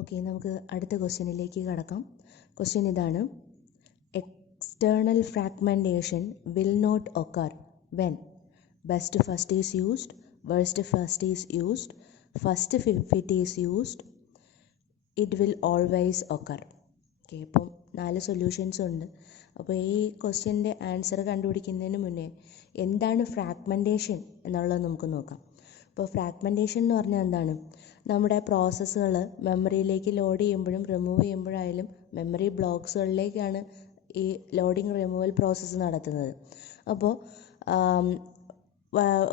Okay, നമുക്ക് അടുത്ത ക്വസ്റ്റ്യനിലേക്ക് കടക്കാം. ക്വസ്റ്റ്യൻ ഇതാണ്: external fragmentation will not occur when best first is used, worst first is used, first fit is used, it will always occur. Okay, അപ്പം 4 solutions ഉണ്ട്. അപ്പോൾ ഈ ക്വസ്റ്റ്യൻ്റെ ആൻസർ കണ്ടുപിടിക്കുന്നതിന് മുന്നേ എന്താണ് ഫ്രാഗ്മെൻറ്റേഷൻ എന്നുള്ളത് നമുക്ക് നോക്കാം. അപ്പോൾ ഫ്രാഗ്മെൻറ്റേഷൻ എന്ന് പറഞ്ഞാൽ എന്താണ്? നമ്മുടെ പ്രോസസ്സുകൾ മെമ്മറിയിലേക്ക് ലോഡ് ചെയ്യുമ്പോഴും റിമൂവ് ചെയ്യുമ്പോഴായാലും മെമ്മറി ബ്ലോക്സുകളിലേക്കാണ് ഈ ലോഡിങ് റിമൂവൽ പ്രോസസ്സ് നടത്തുന്നത്. അപ്പോൾ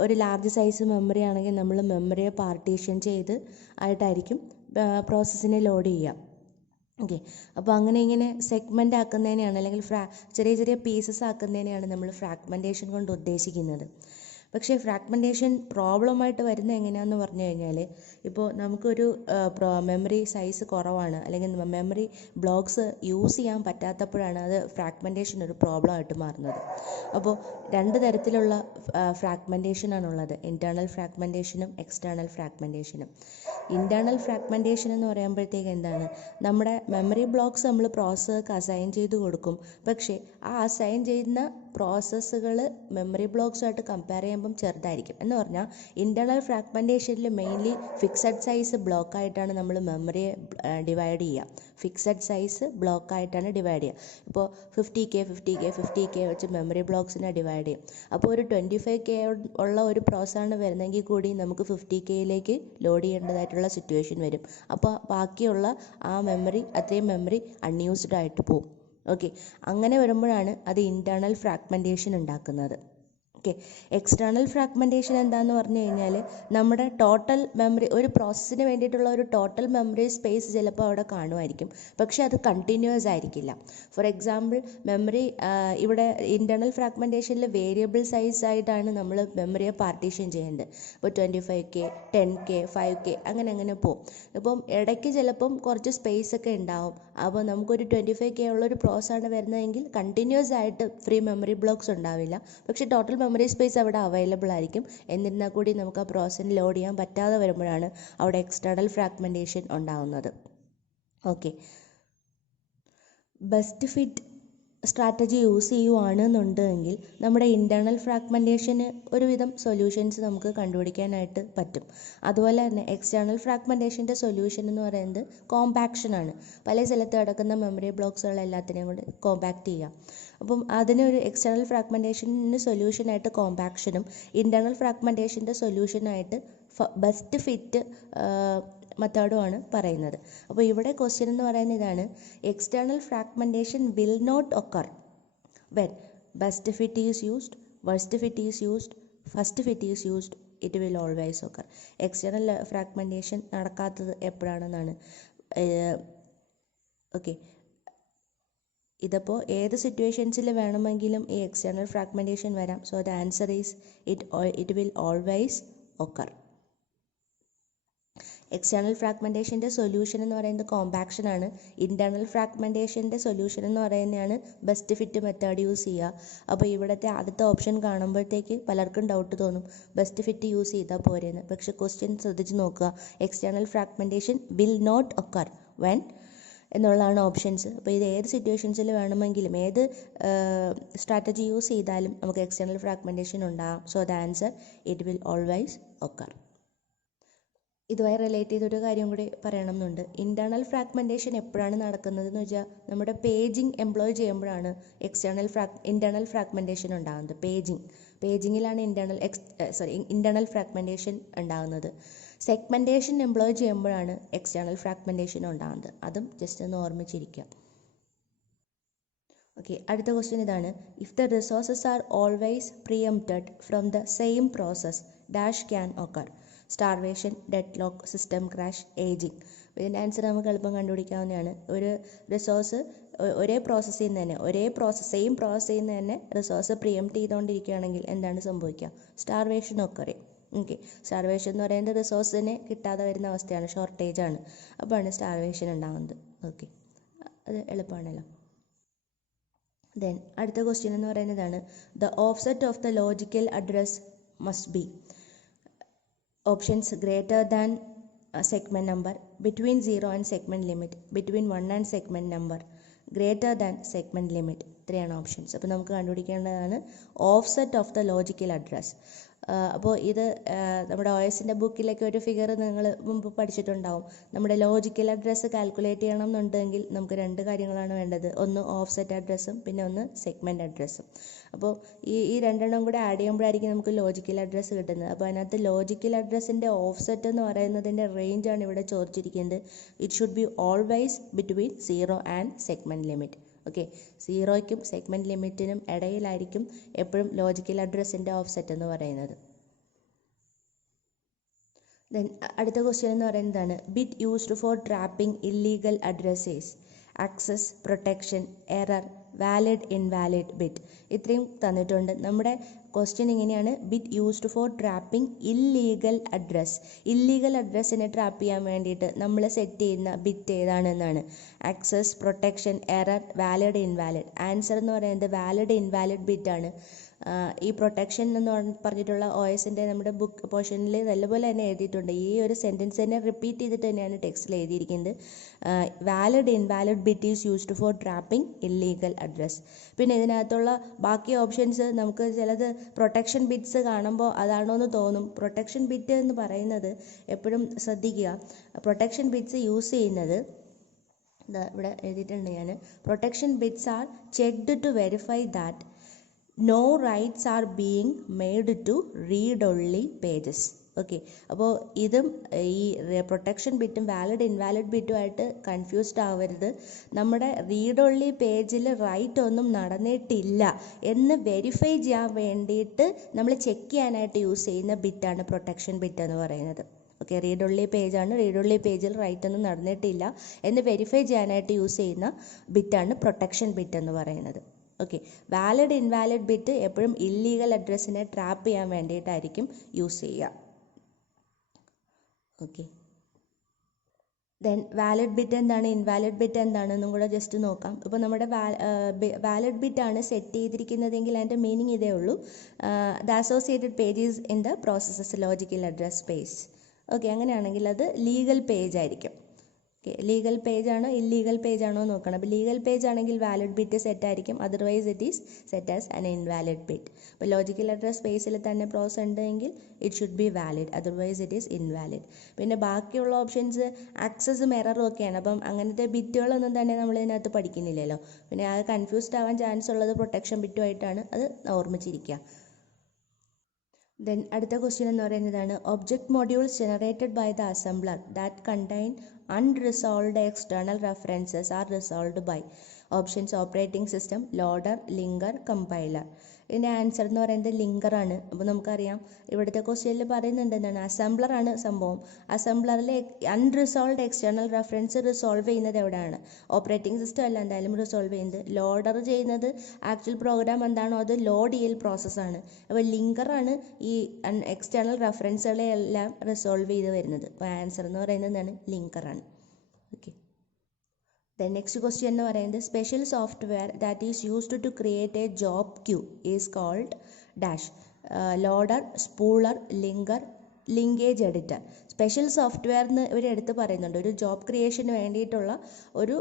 ഒരു ലാർജ് സൈസ് മെമ്മറി ആണെങ്കിൽ നമ്മൾ മെമ്മറിയെ പാർട്ടീഷൻ ചെയ്ത് ആയിട്ടായിരിക്കും പ്രോസസ്സിനെ ലോഡ് ചെയ്യുക. ഓക്കെ, അപ്പോൾ ഇങ്ങനെ സെഗ്മെൻ്റ് ആക്കുന്നതിനെയാണ്, അല്ലെങ്കിൽ ചെറിയ ചെറിയ പീസസ് ആക്കുന്നതിനെയാണ് നമ്മൾ ഫ്രാഗ്മെൻറ്റേഷൻ കൊണ്ട് ഉദ്ദേശിക്കുന്നത്. പക്ഷേ ഫ്രാഗ്മെൻറ്റേഷൻ പ്രോബ്ലമായിട്ട് വരുന്നത് എങ്ങനെയാണെന്ന് പറഞ്ഞു കഴിഞ്ഞാൽ, ഇപ്പോൾ നമുക്കൊരു മെമ്മറി സൈസ് കുറവാണ്, അല്ലെങ്കിൽ മെമ്മറി ബ്ലോക്സ് യൂസ് ചെയ്യാൻ പറ്റാത്തപ്പോഴാണ് അത് ഫ്രാഗ്മെൻറ്റേഷൻ ഒരു പ്രോബ്ലമായിട്ട് മാറുന്നത്. അപ്പോൾ 2 തരത്തിലുള്ള ഫ്രാഗ്മെൻറ്റേഷനാണുള്ളത്: ഇൻറ്റേർണൽ ഫ്രാഗ്മെൻറ്റേഷനും എക്സ്റ്റേണൽ ഫ്രാഗ്മെൻറ്റേഷനും. ഇൻറ്റേർണൽ ഫ്രാഗ്മെൻറ്റേഷൻ എന്ന് പറയുമ്പോഴത്തേക്ക് എന്താണ്? നമ്മുടെ മെമ്മറി ബ്ലോക്സ് നമ്മൾ പ്രോസസ്സർക്ക് അസൈൻ ചെയ്ത് കൊടുക്കും. പക്ഷേ ആ അസൈൻ ചെയ്യുന്ന പ്രോസസ്സുകൾ മെമ്മറി ബ്ലോക്സുമായിട്ട് കമ്പയർ ചെയ്യുമ്പം ചെറുതായിരിക്കും. എന്ന് പറഞ്ഞാൽ ഇൻറ്റേർണൽ ഫ്രാഗ്മെൻറ്റേഷനിൽ മെയിൻലി ഫിക്സഡ് സൈസ് ബ്ലോക്കായിട്ടാണ് നമ്മൾ മെമ്മറിയെ ഡിവൈഡ് ചെയ്യുക. ഫിക്സഡ് സൈസ് ബ്ലോക്കായിട്ടാണ് ഡിവൈഡ് ചെയ്യുക. ഇപ്പോൾ 50K വെച്ച് മെമ്മറി ബ്ലോക്സിനെ ഡിവൈഡ് ചെയ്യും. അപ്പോൾ ഒരു 25K ഉള്ള ഒരു പ്രോസസ്സാണ് വരുന്നതെങ്കിൽ കൂടി നമുക്ക് 50Kയിലേക്ക് ലോഡ് ചെയ്യേണ്ടതായിട്ടുള്ള സിറ്റുവേഷൻ വരും. അപ്പോൾ ബാക്കിയുള്ള ആ അത്രയും മെമ്മറി അൺയൂസ്ഡ് ആയിട്ട് പോകും. ഓക്കെ, അങ്ങനെ വരുമ്പോഴാണ് അത് ഇൻറ്റേർണൽ ഫ്രാഗ്മെൻറ്റേഷൻ ഉണ്ടാക്കുന്നത്. ഓക്കെ, എക്സ്റ്റേർണൽ ഫ്രാഗ്മെൻറ്റേഷൻ എന്താണെന്ന് പറഞ്ഞു കഴിഞ്ഞാൽ, നമ്മുടെ ടോട്ടൽ മെമ്മറി, ഒരു പ്രോസസ്സിന് വേണ്ടിയിട്ടുള്ള ഒരു ടോട്ടൽ മെമ്മറി സ്പേസ് ചിലപ്പോൾ അവിടെ കാണുമായിരിക്കും, പക്ഷേ അത് കണ്ടിന്യൂസ് ആയിരിക്കില്ല. ഫോർ എക്സാമ്പിൾ, മെമ്മറി ഇവിടെ ഇൻറ്റേർണൽ ഫ്രാഗ്മെൻറ്റേഷനിൽ വേരിയബിൾ സൈസ് ആയിട്ടാണ് നമ്മൾ മെമ്മറിയെ പാർട്ടീഷൻ ചെയ്യേണ്ടത്. ഇപ്പോൾ 25K, 10K, 5K അങ്ങനെ പോകും. ഇപ്പം ഇടയ്ക്ക് ചിലപ്പം കുറച്ച് സ്പേസ് ഒക്കെ ഉണ്ടാവും. അപ്പോൾ നമുക്കൊരു 25K ഉള്ളൊരു പ്രോസസ്സാണ് വരുന്നതെങ്കിൽ കണ്ടിന്യൂസ് ആയിട്ട് ഫ്രീ മെമ്മറി ബ്ലോക്സ് ഉണ്ടാവില്ല, പക്ഷേ ടോട്ടൽ മെമ്മറി സ്പേസ് അവിടെ അവൈലബിൾ ആയിരിക്കും. എന്നിരുന്നാൽ കൂടി നമുക്ക് ആ പ്രോസസ്സിന് ലോഡ് ചെയ്യാൻ പറ്റാതെ വരുമ്പോഴാണ് അവിടെ എക്സ്റ്റേർണൽ ഫ്രാഗ്മെൻറ്റേഷൻ ഉണ്ടാകുന്നത്. Okay, best fit strategy use ചെയ്യുകയാണെന്നുണ്ടെങ്കിൽ നമ്മുടെ ഇൻറ്റേർണൽ ഫ്രാഗ്മെൻറ്റേഷന് ഒരുവിധം സൊല്യൂഷൻസ് നമുക്ക് കണ്ടുപിടിക്കാനായിട്ട് പറ്റും. അതുപോലെ തന്നെ എക്സ്റ്റേർണൽ ഫ്രാഗ്മെൻറ്റേഷൻ്റെ സൊല്യൂഷൻ എന്ന് പറയുന്നത് കോമ്പാക്ഷനാണ്. പല സ്ഥലത്ത് കിടക്കുന്ന മെമ്മറി ബ്ലോക്സുകൾ എല്ലാത്തിനെയും കൊണ്ട് കോമ്പാക്ട് ചെയ്യുക. അപ്പം അതിനൊരു എക്സ്റ്റേർണൽ ഫ്രാഗ്മെൻറ്റേഷന് സൊല്യൂഷനായിട്ട് കോമ്പാക്ഷനും ഇൻറ്റേർണൽ ഫ്രാഗ്മെൻറ്റേഷൻ്റെ സൊല്യൂഷനായിട്ട് ബെസ്റ്റ് ഫിറ്റ് മെത്തേഡുമാണ് പറയുന്നത്. അപ്പോൾ ഇവിടെ ക്വസ്റ്റ്യൻ എന്ന് പറയുന്നത് ഇതാണ്: external fragmentation will not occur when best fit is used, worst fit is used, first fit is used, it will always occur. External fragmentation നടക്കാത്തത് എപ്പോഴാണെന്നാണ്. ഓക്കെ, ഇതിപ്പോൾ ഏത് സിറ്റുവേഷൻസിൽ വേണമെങ്കിലും ഈ എക്സ്റ്റേർണൽ ഫ്രാഗ്മെൻറ്റേഷൻ വരാം. So the answer is it will always occur. External ഫ്രാഗ്മെൻറ്റേഷൻ്റെ solution എന്ന് പറയുന്നത് കോമ്പാക്ഷൻ ആണ്. ഇൻറ്റേർണൽ ഫ്രാഗ്മെൻറ്റേഷൻ്റെ സൊല്യൂഷൻ എന്ന് പറയുന്നതാണ് ബെസ്റ്റ് ഫിറ്റ് മെത്തേഡ് യൂസ് ചെയ്യുക. അപ്പോൾ ഇവിടുത്തെ ആദ്യത്തെ ഓപ്ഷൻ കാണുമ്പോഴത്തേക്ക് പലർക്കും ഡൗട്ട് തോന്നും, ബെസ്റ്റ് ഫിറ്റ് യൂസ് ചെയ്താൽ പോരെയെന്ന്. പക്ഷേ ക്വസ്റ്റ്യൻ ശ്രദ്ധിച്ച് നോക്കുക: external fragmentation will not occur when എന്നുള്ളതാണ് ഓപ്ഷൻസ്. അപ്പോൾ ഇത് ഏത് സിറ്റുവേഷൻസിൽ വേണമെങ്കിലും ഏത് സ്ട്രാറ്റജി യൂസ് ചെയ്താലും നമുക്ക് എക്സ്റ്റേർണൽ ഫ്രാഗ്മെൻറ്റേഷൻ ഉണ്ടാകാം. So the answer it will always occur. ഇതുമായി റിലേറ്റ് ചെയ്തൊരു കാര്യം കൂടി പറയണമെന്നുണ്ട്. ഇൻറ്റേർണൽ ഫ്രാഗ്മെൻറ്റേഷൻ എപ്പോഴാണ് നടക്കുന്നതെന്ന് വെച്ചാൽ നമ്മുടെ പേജിങ് എംപ്ലോയ് ചെയ്യുമ്പോഴാണ് ഇൻറ്റേർണൽ ഫ്രാഗ്മെൻറ്റേഷൻ ഉണ്ടാകുന്നത്. പേജിങ്ങിലാണ് ഇൻറ്റേർണൽ ഫ്രാഗ്മെൻറ്റേഷൻ ഉണ്ടാകുന്നത്. സെഗ്മെൻറ്റേഷൻ എംപ്ലോയ് ചെയ്യുമ്പോഴാണ് എക്സ്റ്റേർണൽ ഫ്രാഗ്മെൻറ്റേഷൻ ഉണ്ടാകുന്നത്. അതും ജസ്റ്റ് ഒന്ന് ഓർമ്മിച്ചിരിക്കുക. ഓക്കെ, അടുത്ത ക്വസ്റ്റ്യൻ ഇതാണ്: if the resources are always preempted from the same process dash can occur. Starvation, deadlock, system crash, aging. ഇതിൻ്റെ ആൻസർ നമുക്ക് എളുപ്പം കണ്ടുപിടിക്കാവുന്നതാണ്. ഒരു റിസോഴ്സ് ഒരേ പ്രോസസ്സിൽ നിന്ന് തന്നെ സെയിം പ്രോസസ്സിൽ നിന്ന് തന്നെ റിസോഴ്സ് പ്രീഎംപ്റ്റ് ചെയ്തുകൊണ്ടിരിക്കുകയാണെങ്കിൽ എന്താണ് സംഭവിക്കുക? Starvation occur. ഓക്കെ, സ്റ്റാർവേഷൻ എന്ന് പറയുന്നത് റിസോഴ്സിനെ കിട്ടാതെ വരുന്ന അവസ്ഥയാണ്, ഷോർട്ടേജ് ആണ്. അപ്പോഴാണ് സ്റ്റാർവേഷൻ ഉണ്ടാകുന്നത്. ഓക്കെ, അത് എളുപ്പമാണല്ലോ. ദെൻ അടുത്ത ക്വസ്റ്റ്യൻ എന്ന് പറയുന്നതാണ്: the offset of the logical address must be options greater than segment number, between 0 and segment limit, between 1 and segment number, greater than segment limit. ഇത്രയാണ് ഓപ്ഷൻസ്. അപ്പോൾ നമുക്ക് കണ്ടുപിടിക്കേണ്ടതാണ് offset of the logical address. അപ്പോൾ ഇത് നമ്മുടെ OSന്റെ ബുക്കിലേക്ക് ഒരു figure നിങ്ങൾ മുമ്പ് പഠിച്ചിട്ടുണ്ടാവും. നമ്മുടെ ലോജിക്കൽ അഡ്രസ്സ് കാൽക്കുലേറ്റ് ചെയ്യണം എന്നുണ്ടെങ്കിൽ നമുക്ക് രണ്ട് കാര്യങ്ങളാണ് വേണ്ടത്. ഒന്ന് ഓഫ്സെറ്റ് അഡ്രസ്സും പിന്നെ ഒന്ന് സെഗ്മെൻറ്റ് അഡ്രസ്സും. അപ്പോൾ ഈ രണ്ടെണ്ണം കൂടെ ആഡ് ചെയ്യുമ്പോഴായിരിക്കും നമുക്ക് ലോജിക്കൽ അഡ്രസ്സ് കിട്ടുന്നത്. അപ്പോൾ അതിനകത്ത് ലോജിക്കൽ അഡ്രസ്സിൻ്റെ ഓഫ്സെറ്റ് എന്ന് പറയുന്നതിൻ്റെ റേഞ്ചാണ് ഇവിടെ ചോദിച്ചിരിക്കുന്നത്. It should be always between 0 and segment limit. Okay, 0യ്ക്കും സെഗ്മെൻറ്റ് ലിമിറ്റിനും ഇടയിലായിരിക്കും എപ്പോഴും ലോജിക്കൽ അഡ്രസ്സിൻ്റെ ഓഫ്സെറ്റ് എന്ന് പറയുന്നത്. ദെൻ അടുത്ത ക്വസ്റ്റ്യൻ എന്ന് പറയുന്നതാണ് bit used for trapping illegal addresses, access, protection, error, valid, invalid bit. ഇത്രയും തന്നിട്ടുണ്ട്. നമ്മുടെ ക്വസ്റ്റ്യൻ ഇങ്ങനെയാണ്: bit used for trapping illegal address. Illegal അഡ്രസ്സിനെ ട്രാപ്പ് ചെയ്യാൻ വേണ്ടിയിട്ട് നമ്മൾ സെറ്റ് ചെയ്യുന്ന ബിറ്റ് ഏതാണെന്നാണ്. Access, protection, error, valid, invalid. Answer എന്ന് പറയുന്നത് വാലിഡ്, ഇൻവാലിഡ് ബിറ്റാണ്. ഈ പ്രൊട്ടക്ഷൻ എന്ന് പറഞ്ഞിട്ടുള്ള OSൻ്റെ നമ്മുടെ ബുക്ക് പോർഷനിൽ നല്ലപോലെ തന്നെ എഴുതിയിട്ടുണ്ട്. ഈ ഒരു സെൻറ്റൻസ് തന്നെ റിപ്പീറ്റ് ചെയ്തിട്ട് തന്നെയാണ് ടെക്സ്റ്റിൽ എഴുതിയിരിക്കുന്നത്. Valid, invalid bit is used for trapping illegal address. പിന്നെ ഇതിനകത്തുള്ള ബാക്കി ഓപ്ഷൻസ് നമുക്ക് ചിലത് പ്രൊട്ടക്ഷൻ ബിറ്റ്സ് കാണുമ്പോൾ അതാണോ എന്ന് തോന്നും. പ്രൊട്ടക്ഷൻ ബിറ്റ് എന്ന് പറയുന്നത് എപ്പോഴും ശ്രദ്ധിക്കുക, പ്രൊട്ടക്ഷൻ ബിറ്റ്സ് യൂസ് ചെയ്യുന്നത് ഇവിടെ എഴുതിയിട്ടുണ്ട് ഞാൻ. Protection bits are checked to verify that no rights are being made to read only pages. Okay, അപ്പോൾ ഇതും ഈ പ്രൊട്ടക്ഷൻ ബിറ്റും വാലിഡ്, ഇൻവാലിഡ് ബിറ്റുമായിട്ട് കൺഫ്യൂസ്ഡ് ആവരുത്. നമ്മുടെ റീഡ് ഓൺലി പേജിൽ റൈറ്റ് ഒന്നും നടന്നിട്ടില്ല എന്ന് വെരിഫൈ ചെയ്യാൻ വേണ്ടിയിട്ട് നമ്മൾ ചെക്ക് ചെയ്യാനായിട്ട് യൂസ് ചെയ്യുന്ന ബിറ്റാണ് പ്രൊട്ടക്ഷൻ ബിറ്റ് എന്ന് പറയുന്നത്. ഓക്കെ, റീഡ് ഓൺലി പേജാണ്. റീഡ് ഓൺലി പേജിൽ റൈറ്റ് ഒന്നും നടന്നിട്ടില്ല എന്ന് വെരിഫൈ ചെയ്യാനായിട്ട് യൂസ് ചെയ്യുന്ന ബിറ്റാണ് പ്രൊട്ടക്ഷൻ ബിറ്റ് എന്ന് പറയുന്നത്. ഓക്കെ, വാലിഡ്, ഇൻവാലിഡ് ബിറ്റ് എപ്പോഴും ഇല്ലീഗൽ അഡ്രസ്സിനെ ട്രാപ്പ് ചെയ്യാൻ വേണ്ടിയിട്ടായിരിക്കും യൂസ് ചെയ്യുക. ഓക്കെ, ദെൻ വാലിഡ് ബിറ്റ് എന്താണ്, ഇൻവാലിഡ് ബിറ്റ് എന്താണെന്നും കൂടെ ജസ്റ്റ് നോക്കാം. ഇപ്പോൾ നമ്മുടെ വാലിഡ് ബിറ്റ് ആണ് സെറ്റ് ചെയ്തിരിക്കുന്നതെങ്കിൽ അതിൻ്റെ മീനിങ് ഇതേ ഉള്ളൂ: the associated page in the processes logical address space. Okay, അങ്ങനെയാണെങ്കിൽ അത് ലീഗൽ പേജ് ആയിരിക്കും. ഓക്കെ, ലീഗൽ പേജാണോ ഇല്ലീഗൽ പേജാണോ നോക്കണം. അപ്പോൾ ലീഗൽ പേജ് ആണെങ്കിൽ വാലിഡ് ബിറ്റ് സെറ്റ് ആയിരിക്കും, otherwise it is set as an invalid bit. അപ്പോൾ ലോജിക്കൽ അഡ്രസ് സ്പേസിൽ തന്നെ പ്രോസസ് ഉണ്ടെങ്കിൽ it should B valid, otherwise it is invalid. പിന്നെ ബാക്കിയുള്ള ഓപ്ഷൻസ് ആക്സസും എററും ഒക്കെയാണ്. അപ്പം അങ്ങനത്തെ ബിറ്റുകളൊന്നും തന്നെ നമ്മൾ ഇതിനകത്ത് പഠിക്കുന്നില്ലല്ലോ. പിന്നെ അത് കൺഫ്യൂസ്ഡ് ആവാൻ ചാൻസ് ഉള്ളത് പ്രൊട്ടക്ഷൻ ബിറ്റുമായിട്ടാണ്, അത് ഓർമ്മിച്ചിരിക്കുക. ദെൻ അടുത്ത ക്വസ്റ്റ്യൻ എന്ന് പറയുന്നതാണ് object modules generated by the assembler that contain unresolved external references are resolved by. Options: operating system, loader, linker, compiler. ഇതിൻ്റെ ആൻസർ എന്ന് പറയുന്നത് ലിങ്കറാണ്. അപ്പോൾ നമുക്കറിയാം ഇവിടുത്തെ ക്വസ്റ്റ്യനിൽ പറയുന്നുണ്ട് എന്താണ്, അസംബ്ലറാണ് സംഭവം. അസംബ്ലറിൽ അൺറിസോൾവ്ഡ് എക്സ്റ്റേണൽ റെഫറൻസ് റിസോൾവ് ചെയ്യുന്നത് എവിടെയാണ്? ഓപ്പറേറ്റിംഗ് സിസ്റ്റം അല്ല എന്തായാലും റിസോൾവ് ചെയ്യുന്നത്. ലോഡർ ചെയ്യുന്നത് ആക്ച്വൽ പ്രോഗ്രാം എന്താണോ അത് ലോഡ് ചെയ്യൽ പ്രോസസ്സാണ്. അപ്പോൾ ലിങ്കറാണ് ഈ എക്സ്റ്റേണൽ റെഫറൻസുകളെ എല്ലാം റിസോൾവ് ചെയ്ത് വരുന്നത്. അപ്പോൾ ആൻസർ എന്ന് പറയുന്നത് എന്താണ്, ലിങ്കറാണ്. ഓക്കെ, The next question എന്ന് പറയുന്നത് special software that is used to create a job queue is called dash. Loader, spooler, linker, linkage editor. Special software എന്ന് ഇവർ എടുത്ത് പറയുന്നുണ്ട്. ഒരു ജോബ് ക്രിയേഷന് വേണ്ടിയിട്ടുള്ള ഒരു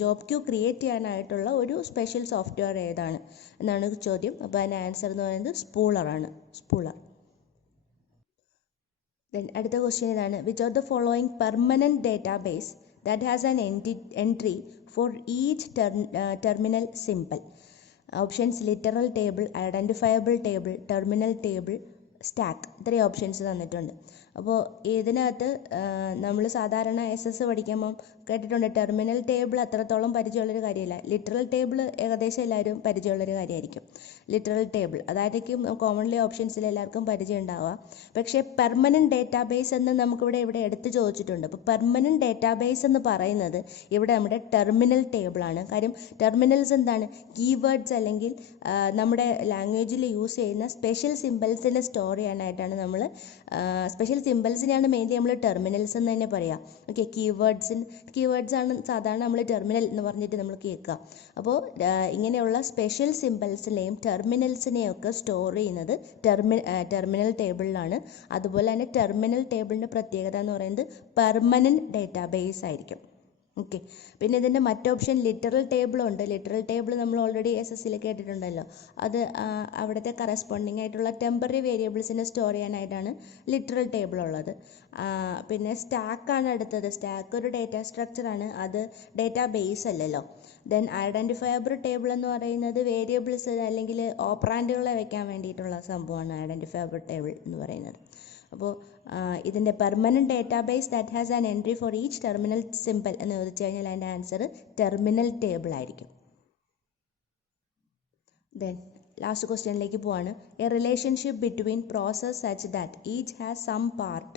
ജോബ് ക്യൂ ക്രിയേറ്റ് ചെയ്യാനായിട്ടുള്ള ഒരു സ്പെഷ്യൽ സോഫ്റ്റ്വെയർ ഏതാണ് എന്നാണ് ചോദ്യം. അപ്പോൾ അതിൻ്റെ ആൻസർ എന്ന് പറയുന്നത് സ്പൂളറാണ്, സ്പൂളർ. ദെൻ അടുത്ത ക്വസ്റ്റ്യൻ ഇതാണ്: which of the following permanent database that has an entry for each terminal symbol. Options: literal table, identifiable table, terminal table, stack. ഇത്രയും ഓപ്ഷൻസ് തന്നിട്ടുണ്ട്. അപ്പോൾ ഇതിനകത്ത് നമ്മൾ സാധാരണ SS പഠിക്കുമ്പം കേട്ടിട്ടുണ്ട് ടെർമിനൽ ടേബിൾ അത്രത്തോളം പരിചയമുള്ളൊരു കാര്യമല്ല. ലിറ്ററൽ ടേബിൾ ഏകദേശം എല്ലാവരും പരിചയമുള്ളൊരു കാര്യമായിരിക്കും. ലിറ്ററൽ ടേബിൾ അതായിരിക്കും കോമൺലി ഓപ്ഷൻസിൽ എല്ലാവർക്കും പരിചയം ഉണ്ടാവുക. പക്ഷേ പെർമനൻറ്റ് ഡേറ്റാബേസ് എന്ന് നമുക്കിവിടെ എടുത്ത് ചോദിച്ചിട്ടുണ്ട്. അപ്പോൾ പെർമനൻറ്റ് ഡേറ്റാബേസ് എന്ന് പറയുന്നത് ഇവിടെ നമ്മുടെ ടെർമിനൽ ടേബിളാണ്. കാര്യം ടെർമിനൽസ് എന്താണ്, കീവേഡ്സ് അല്ലെങ്കിൽ നമ്മുടെ ലാംഗ്വേജിൽ യൂസ് ചെയ്യുന്ന സ്പെഷ്യൽ സിമ്പിൾസിനെ സ്റ്റോർ ചെയ്യാനായിട്ടാണ് നമ്മൾ സ്പെഷ്യൽ സിമ്പിൾസിനെയാണ് മെയിൻലി നമ്മൾ ടെർമിനൽസ് എന്ന് തന്നെ പറയാം. ഓക്കെ, കീവേഡ്സ് ആണ് സാധാരണ നമ്മൾ ടെർമിനൽ എന്ന് പറഞ്ഞിട്ട് നമ്മൾ കേൾക്കുക. അപ്പോൾ ഇങ്ങനെയുള്ള സ്പെഷ്യൽ സിമ്പിൾസിനെയും ടെർമിനൽസിനെയും ഒക്കെ സ്റ്റോർ ചെയ്യുന്നത് ടെർമിനൽ ടേബിളിലാണ്. അതുപോലെ തന്നെ ടെർമിനൽ ടേബിളിൻ്റെ പ്രത്യേകത എന്ന് പറയുന്നത് പെർമനൻറ്റ് ഡേറ്റാബേസ് ആയിരിക്കും. ഓക്കെ, പിന്നെ ഇതിൻ്റെ മറ്റ് ഓപ്ഷൻ ലിറ്ററൽ ടേബിളുണ്ട്. ലിറ്ററൽ ടേബിൾ നമ്മൾ ഓൾറെഡി SSL കേട്ടിട്ടുണ്ടല്ലോ. അത് അവിടുത്തെ കറസ്പോണ്ടിങ് ആയിട്ടുള്ള ടെമ്പററി വേരിയബിൾസിനെ സ്റ്റോർ ചെയ്യാനായിട്ടാണ് ലിറ്ററൽ ടേബിൾ ഉള്ളത്. പിന്നെ സ്റ്റാക്കാണ് അടുത്തത്. സ്റ്റാക്ക് ഒരു ഡേറ്റ സ്ട്രക്ചറാണ്, അത് ഡേറ്റാ ബേസ് അല്ലല്ലോ. ദെൻ ഐഡൻറ്റിഫയബിൾ ടേബിൾ എന്ന് പറയുന്നത് വേരിയബിൾസ് അല്ലെങ്കിൽ ഓപ്പറാൻഡുകളെ വെക്കാൻ വേണ്ടിയിട്ടുള്ള സംഭവമാണ് ഐഡൻറ്റിഫയബിൾ ടേബിൾ എന്ന് പറയുന്നത്. അപ്പോൾ ഇതിൻ്റെ permanent database that has an entry for each terminal symbol എന്ന് ചോദിച്ചു കഴിഞ്ഞാൽ അതിൻ്റെ ആൻസർ ടെർമിനൽ ടേബിൾ ആയിരിക്കും. ദെൻ ലാസ്റ്റ് ക്വസ്റ്റ്യനിലേക്ക് പോവാണ്. A relationship between process such that each has some part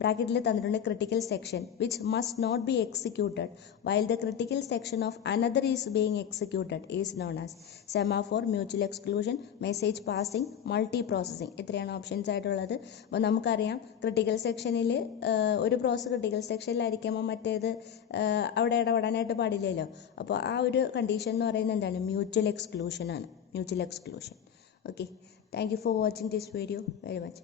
ബ്രാക്കറ്റിൽ തന്നിട്ടുണ്ട് critical section which must not be executed while the critical section of another is being executed is known as semaphore, mutual exclusion, message passing, multi processing. ഇത്രയാണ് options ആയിട്ടുള്ളത്. അപ്പോൾ നമുക്കറിയാം critical സെക്ഷനിൽ ഒരു process critical സെക്ഷനിലായിരിക്കുമ്പോൾ മറ്റേത് അവിടെ ഇടപെടാനായിട്ട് പാടില്ലല്ലോ. അപ്പോൾ ആ ഒരു കണ്ടീഷൻ എന്ന് പറയുന്നത് എന്താണ്? മ്യൂച്വൽ എക്സ്ക്ലൂഷൻ ആണ്. Mutual exclusion. Okay, thank you for watching this video very much.